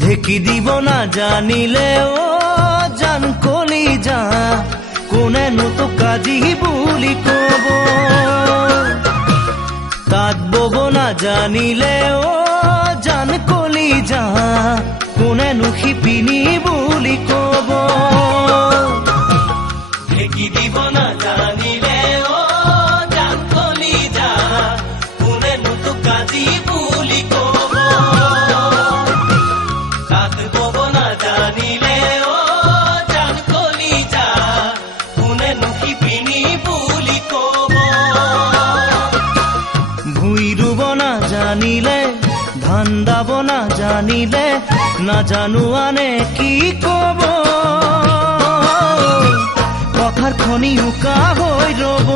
ঢেকি দিব না জানিলে ও জান কলি যা কোনেনো তো কাজি বুলি কব তাত বব না জানিলে ও জান কলি যা কোনেনো শিপিনী বুলি কব ঢেকি দিব না জানিলে ও জান কলি যা কোনেনো তো কাজি বুলি কব তাত বব না জানিলে ও জান কলি যা কোনেনো শিপিনী বুলি কব ভুই ৰুব না জানিলে ধান দাব না জানিলে নাজানো আনে কি কব কথাৰ খনি উকা হৈ ৰব